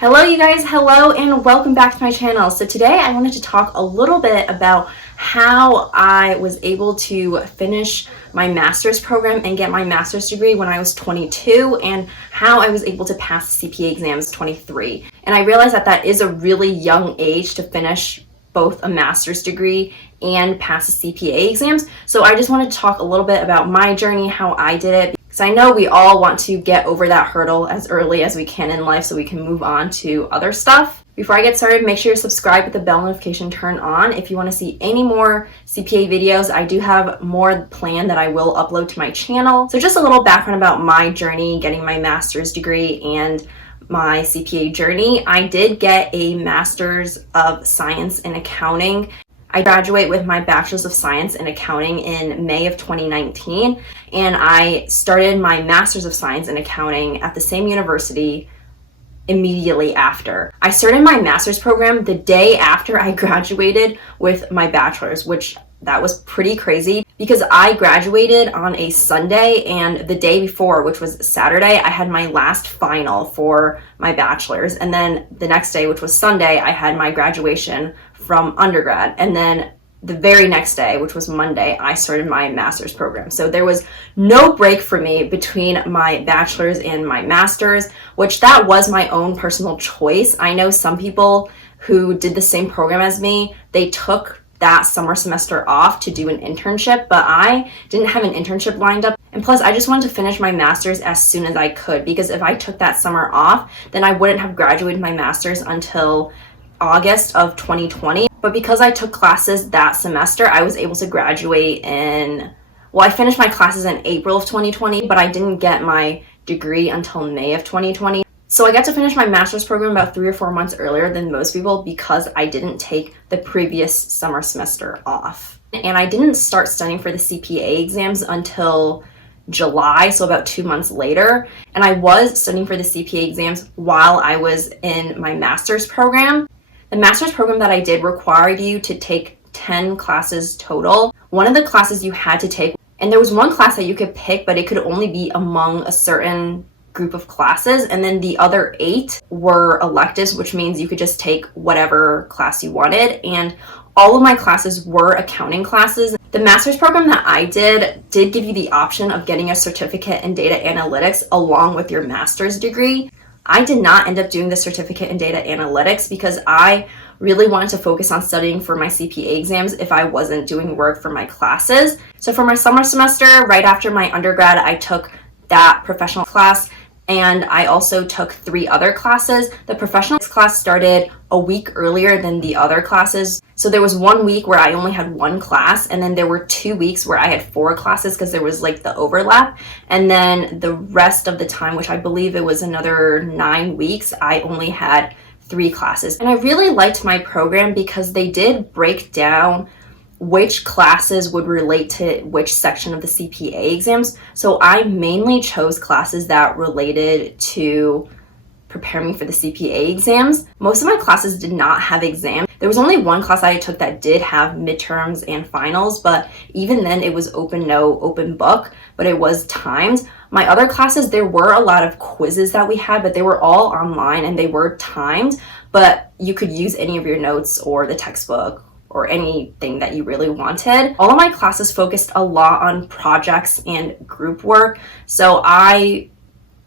Hello you guys, hello and welcome back to my channel. So today I wanted to talk a little bit about how I was able to finish my master's program and get my master's degree when I was 22 and how I was able to pass the CPA exams 23. And I realized that that is a really young age to finish both a master's degree and pass the CPA exams. So I just wanted to talk a little bit about my journey, how I did it. Because I know we all want to get over that hurdle as early as we can in life so we can move on to other stuff. Before I get started, make sure you subscribe with the bell notification turned on if you want to see any more CPA videos. I do have more planned that I will upload to my channel. So just a little background about my journey, getting my master's degree and my CPA journey. I did get a Master's of Science in Accounting. I graduate with my Bachelor's of Science in Accounting in May of 2019, and I started my Master's of Science in Accounting at the same university immediately after. I started my master's program the day after I graduated with my bachelor's, which that was pretty crazy because I graduated on a Sunday, and the day before, which was Saturday, I had my last final for my bachelor's, and then the next day, which was Sunday, I had my graduation from undergrad, and then the very next day, which was Monday, I started my master's program. So there was no break for me between my bachelor's and my master's, which that was my own personal choice. I know some people who did the same program as me, they took that summer semester off to do an internship, but I didn't have an internship lined up. And plus, I just wanted to finish my master's as soon as I could, because if I took that summer off, then I wouldn't have graduated my master's until August of 2020. But because I took classes that semester, I was able to graduate I finished my classes in April of 2020, but I didn't get my degree until May of 2020. So I got to finish my master's program about 3 or 4 months earlier than most people because I didn't take the previous summer semester off. And I didn't start studying for the CPA exams until July, so about 2 months later. And I was studying for the CPA exams while I was in my master's program. The master's program that I did required you to take 10 classes total. One of the classes you had to take, and there was one class that you could pick, but it could only be among a certain group of classes, and then the other 8 were electives, which means you could just take whatever class you wanted, and all of my classes were accounting classes. The master's program that I did give you the option of getting a certificate in data analytics along with your master's degree. I did not end up doing the certificate in data analytics because I really wanted to focus on studying for my CPA exams if I wasn't doing work for my classes. So for my summer semester, right after my undergrad, I took that professional class, and I also took 3 other classes. The professional class started a week earlier than the other classes. So there was 1 week where I only had 1 class, and then there were 2 weeks where I had 4 classes because there was like the overlap. And then the rest of the time, which I believe it was another 9 weeks, I only had 3 classes. And I really liked my program because they did break down which classes would relate to which section of the CPA exams. So I mainly chose classes that related to prepare me for the CPA exams. Most of my classes did not have exams. There was only one class I took that did have midterms and finals, but even then it was open book, but it was timed. My other classes, there were a lot of quizzes that we had, but they were all online and they were timed, but you could use any of your notes or the textbook or anything that you really wanted. All of my classes focused a lot on projects and group work. So I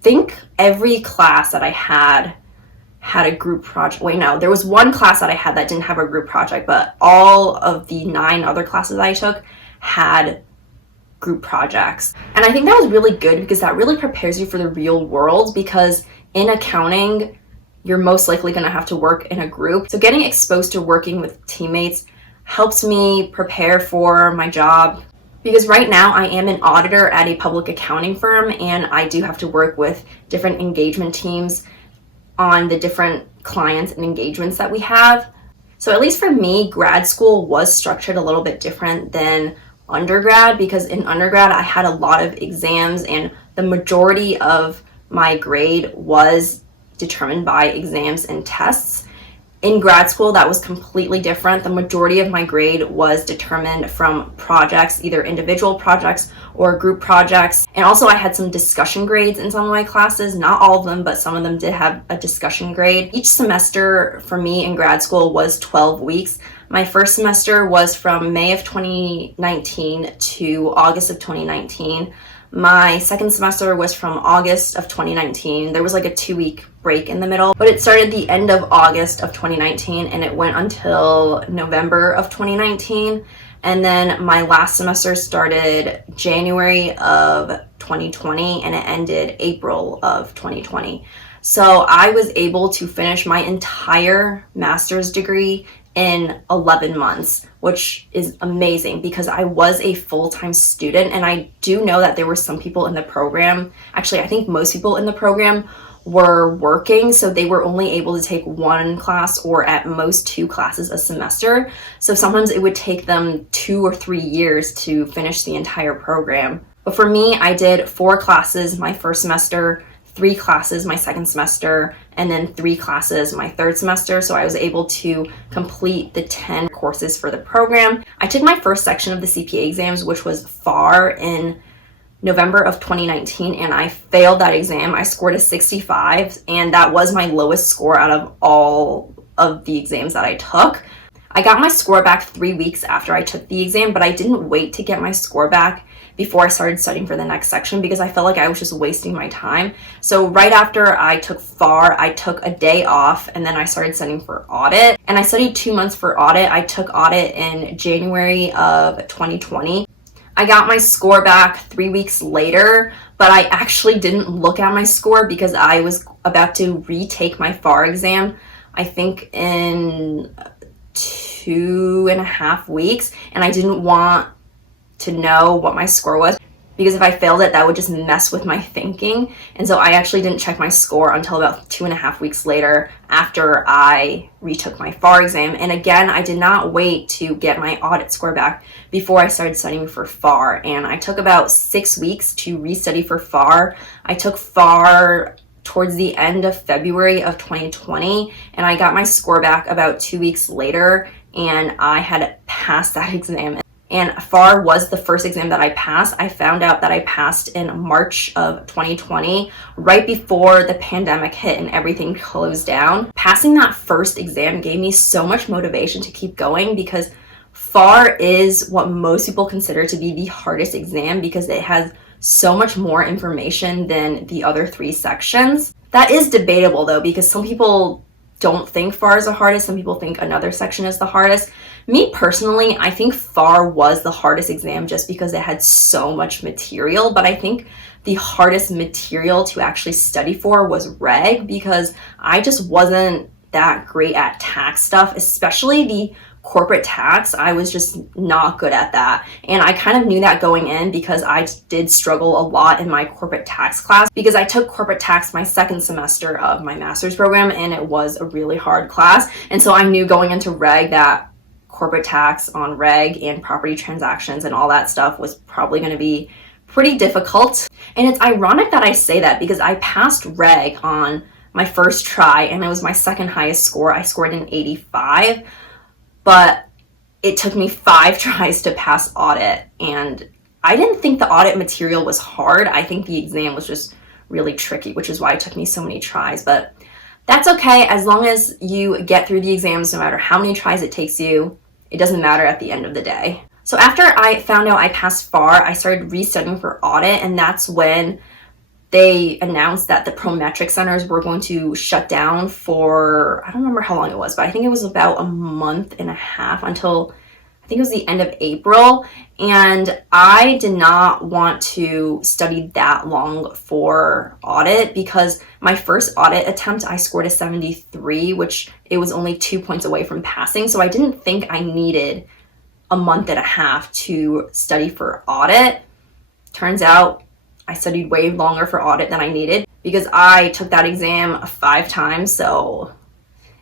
think every class that I had a group project. Wait, no, there was one class that I had that didn't have a group project, but all of the 9 other classes I took had group projects. And I think that was really good because that really prepares you for the real world, because in accounting, you're most likely going to have to work in a group. So getting exposed to working with teammates helps me prepare for my job, because right now I am an auditor at a public accounting firm, and I do have to work with different engagement teams on the different clients and engagements that we have. So at least for me, grad school was structured a little bit different than undergrad, because in undergrad I had a lot of exams and the majority of my grade was determined by exams and tests. In grad school, that was completely different. The majority of my grade was determined from projects, either individual projects or group projects. And also I had some discussion grades in some of my classes, not all of them, but some of them did have a discussion grade. Each semester for me in grad school was 12 weeks. My first semester was from May of 2019 to August of 2019. My second semester was from August of 2019. There was like a 2-week break in the middle, but it started the end of August of 2019 and it went until November of 2019. And then my last semester started January of 2020 and it ended April of 2020. So I was able to finish my entire master's degree in 11 months, which is amazing because I was a full-time student, and I do know that there were some people in the program, actually I think most people in the program were working, so they were only able to take one class or at most 2 classes a semester. So sometimes it would take them 2 or 3 years to finish the entire program. But for me, I did 4 classes my first semester, 3 classes my second semester, and then 3 classes my third semester. So I was able to complete the 10 courses for the program. I took my first section of the CPA exams, which was FAR, in November of 2019, and I failed that exam. I scored a 65, and that was my lowest score out of all of the exams that I took. I got my score back 3 weeks after I took the exam, but I didn't wait to get my score back before I started studying for the next section because I felt like I was just wasting my time. So right after I took FAR, I took a day off and then I started studying for audit. And I studied 2 months for audit. I took audit in January of 2020. I got my score back 3 weeks later, but I actually didn't look at my score because I was about to retake my FAR exam, I think in 2.5 weeks, and I didn't want to know what my score was because if I failed it, that would just mess with my thinking. And so I actually didn't check my score until about 2.5 weeks later after I retook my FAR exam. And again, I did not wait to get my audit score back before I started studying for FAR. And I took about 6 weeks to restudy for FAR. I took FAR towards the end of February of 2020, and I got my score back about 2 weeks later, and I had passed that exam. And FAR was the first exam that I passed. I found out that I passed in March of 2020, right before the pandemic hit and everything closed down. Passing that first exam gave me so much motivation to keep going because FAR is what most people consider to be the hardest exam because it has so much more information than the other 3 sections. That is debatable though, because some people don't think FAR is the hardest, some people think another section is the hardest. Me personally, I think FAR was the hardest exam just because it had so much material, but I think the hardest material to actually study for was reg because I just wasn't that great at tax stuff, especially the corporate tax. I was just not good at that. And I kind of knew that going in because I did struggle a lot in my corporate tax class because I took corporate tax my second semester of my master's program and it was a really hard class. And so I knew going into reg that corporate tax on reg and property transactions and all that stuff was probably going to be pretty difficult. And it's ironic that I say that because I passed reg on my first try and it was my second highest score. I scored an 85. But it took me 5 tries to pass audit, and I didn't think the audit material was hard. I think the exam was just really tricky, which is why it took me so many tries. But that's okay, as long as you get through the exams, no matter how many tries it takes you, it doesn't matter at the end of the day. So after I found out I passed FAR, I started restudying for audit, and that's when they announced that the Prometric centers were going to shut down for, I don't remember how long it was, but I think it was about a month and a half until, I think it was the end of April. And I did not want to study that long for audit because my first audit attempt, I scored a 73, which it was only 2 points away from passing. So I didn't think I needed a month and a half to study for audit. Turns out I studied way longer for audit than I needed because I took that exam 5 times. So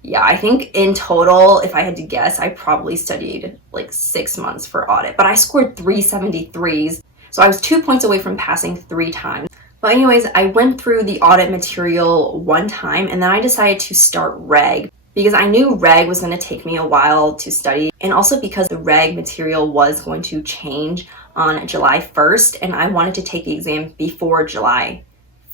yeah, I think in total, if I had to guess, I probably studied like 6 months for audit, but I scored 373s. So I was 2 points away from passing 3 times. But anyways, I went through the audit material one time and then I decided to start reg because I knew reg was going to take me a while to study, and also because the reg material was going to change on July 1st, and I wanted to take the exam before July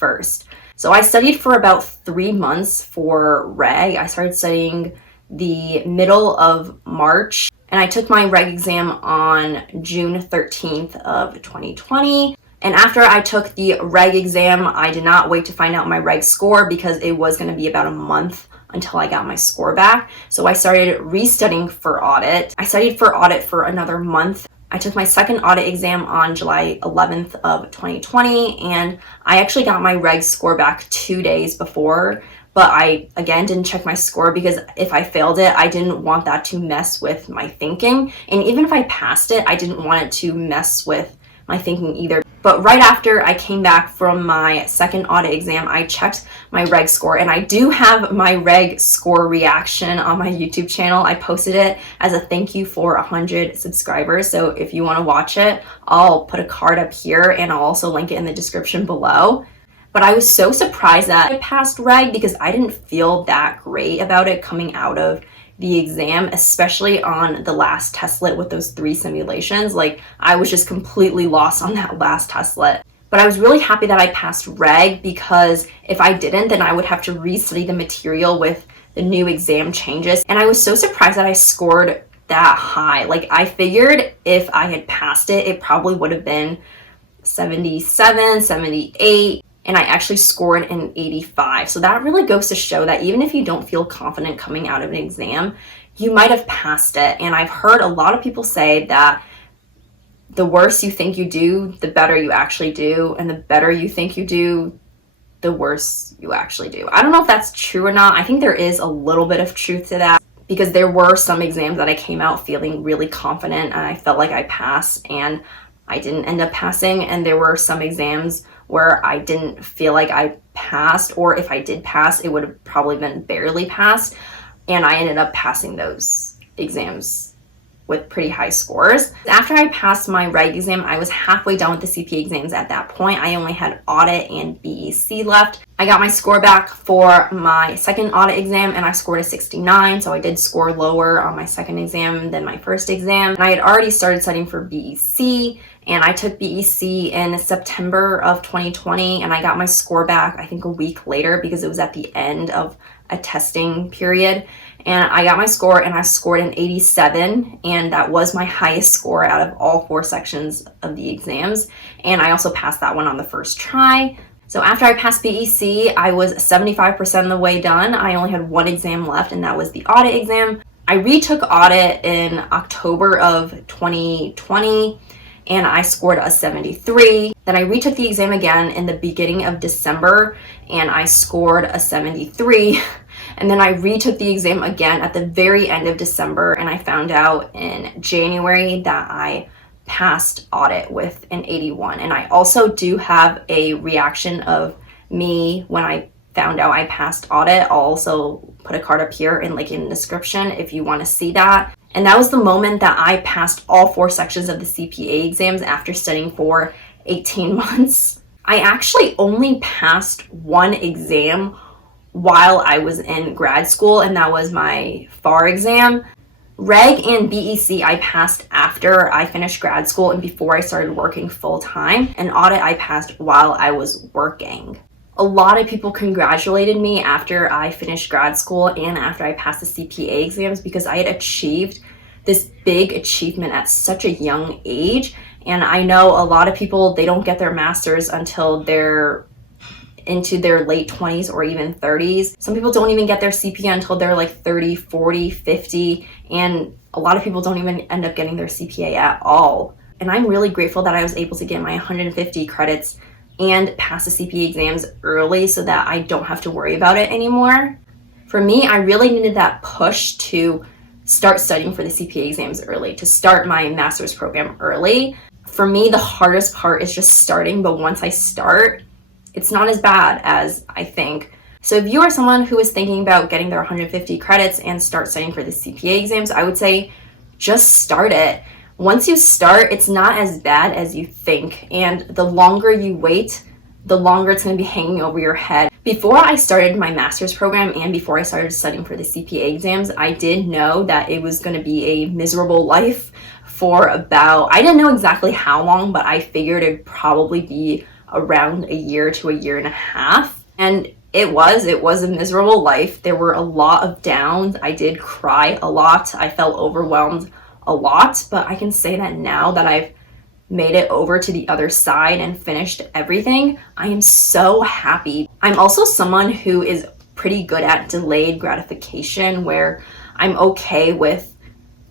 1st. So I studied for about 3 months for reg. I started studying the middle of March, and I took my reg exam on June 13th of 2020. And after I took the reg exam, I did not wait to find out my reg score because it was going to be about a month until I got my score back. So I started restudying for audit. I studied for audit for another month. I took my second audit exam on July 11th of 2020, and I actually got my reg score back 2 days before, but I, again, didn't check my score because if I failed it, I didn't want that to mess with my thinking. And even if I passed it, I didn't want it to mess with my thinking either. But right after I came back from my second audit exam, I checked my reg score, and I do have my reg score reaction on my YouTube channel. I posted it as a thank you for 100 subscribers. So if you want to watch it, I'll put a card up here and I'll also link it in the description below. But I was so surprised that I passed reg because I didn't feel that great about it coming out of the exam, especially on the last testlet with those 3 simulations. Like, I was just completely lost on that last testlet. But I was really happy that I passed reg, because if I didn't, then I would have to restudy the material with the new exam changes. And I was so surprised that I scored that high. Like, I figured if I had passed it, it probably would have been 77, 78. And I actually scored an 85. So that really goes to show that even if you don't feel confident coming out of an exam, you might have passed it. And I've heard a lot of people say that the worse you think you do, the better you actually do. And the better you think you do, the worse you actually do. I don't know if that's true or not. I think there is a little bit of truth to that, because there were some exams that I came out feeling really confident and I felt like I passed, and I didn't end up passing. And there were some exams where I didn't feel like I passed, or if I did pass, it would have probably been barely passed. And I ended up passing those exams with pretty high scores. After I passed my reg exam, I was halfway done with the CPA exams at that point. I only had audit and BEC left. I got my score back for my second audit exam and I scored a 69, so I did score lower on my second exam than my first exam. And I had already started studying for BEC, and I took BEC in September of 2020, and I got my score back, I think, a week later because it was at the end of a testing period. And I got my score, and I scored an 87, and that was my highest score out of all 4 sections of the exams. And I also passed that one on the first try. So after I passed BEC, I was 75% of the way done. I only had 1 exam left, and that was the audit exam. I retook audit in October of 2020, and I scored a 73. Then I retook the exam again in the beginning of December, and I scored a 73. And then I retook the exam again at the very end of December, and I found out in January that I passed audit with an 81. And I also do have a reaction of me when I found out I passed audit. I'll also put a card up here and link in the description if you want to see that. And that was the moment that I passed all 4 sections of the CPA exams after studying for 18 months. I actually only passed 1 exam while I was in grad school, and that was my FAR exam. Reg and BEC I passed after I finished grad school and before I started working full time, and audit I passed while I was working. A lot of people congratulated me after I finished grad school and after I passed the CPA exams because I had achieved this big achievement at such a young age. And I know a lot of people, they don't get their master's until they're into their late 20s or even 30s. Some people don't even get their CPA until they're like 30, 40, 50, and a lot of people don't even end up getting their CPA at all. And I'm really grateful that I was able to get my 150 credits and pass the CPA exams early so that I don't have to worry about it anymore. For me, I really needed that push to start studying for the CPA exams early, to start my master's program early. For me, the hardest part is just starting, but once I start, it's not as bad as I think. So if you are someone who is thinking about getting their 150 credits and start studying for the CPA exams, I would say just start it. Once you start, it's not as bad as you think. And the longer you wait, the longer it's going to be hanging over your head. Before I started my master's program and before I started studying for the CPA exams, I did know that it was going to be a miserable life for about, I didn't know exactly how long, but I figured it'd probably be around a year to a year and a half. And it was a miserable life. There were a lot of downs. I did cry a lot. I felt overwhelmed a lot, but I can say that now that I've made it over to the other side and finished everything, I am so happy. I'm also someone who is pretty good at delayed gratification, where I'm okay with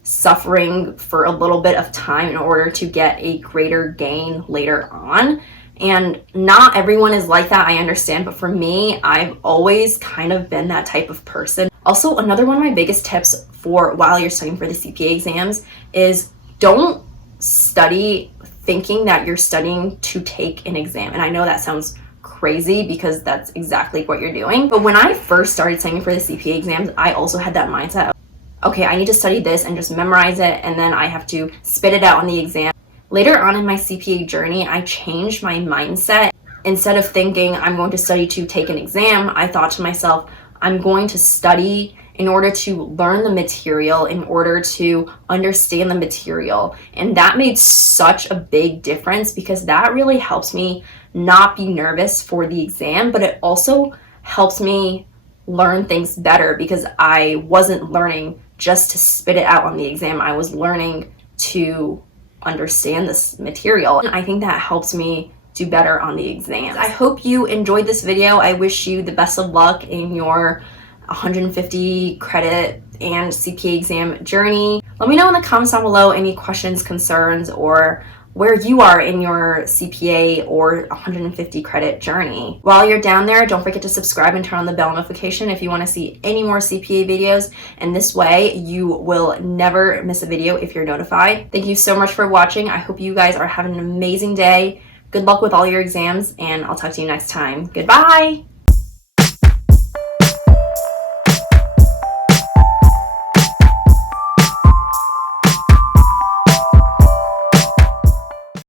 suffering for a little bit of time in order to get a greater gain later on. And not everyone is like that, I understand, but for me, I've always kind of been that type of person. Also, another one of my biggest tips for while you're studying for the CPA exams is don't study thinking that you're studying to take an exam. And I know that sounds crazy because that's exactly what you're doing. But when I first started studying for the CPA exams, I also had that mindset of, okay, I need to study this and just memorize it, and then I have to spit it out on the exam. Later on in my CPA journey, I changed my mindset. Instead of thinking I'm going to study to take an exam, I thought to myself, I'm going to study in order to learn the material, in order to understand the material. And that made such a big difference because that really helps me not be nervous for the exam, but it also helps me learn things better because I wasn't learning just to spit it out on the exam. I was learning to understand this material. And I think that helps me do better on the exams. I hope you enjoyed this video. I wish you the best of luck in your 150 credit and CPA exam journey. Let me know in the comments down below any questions, concerns, or where you are in your CPA or 150 credit journey. While you're down there, don't forget to subscribe and turn on the bell notification if you want to see any more CPA videos. And this way you will never miss a video if you're notified. Thank you so much for watching. I hope you guys are having an amazing day. Good luck with all your exams, and I'll talk to you next time. Goodbye.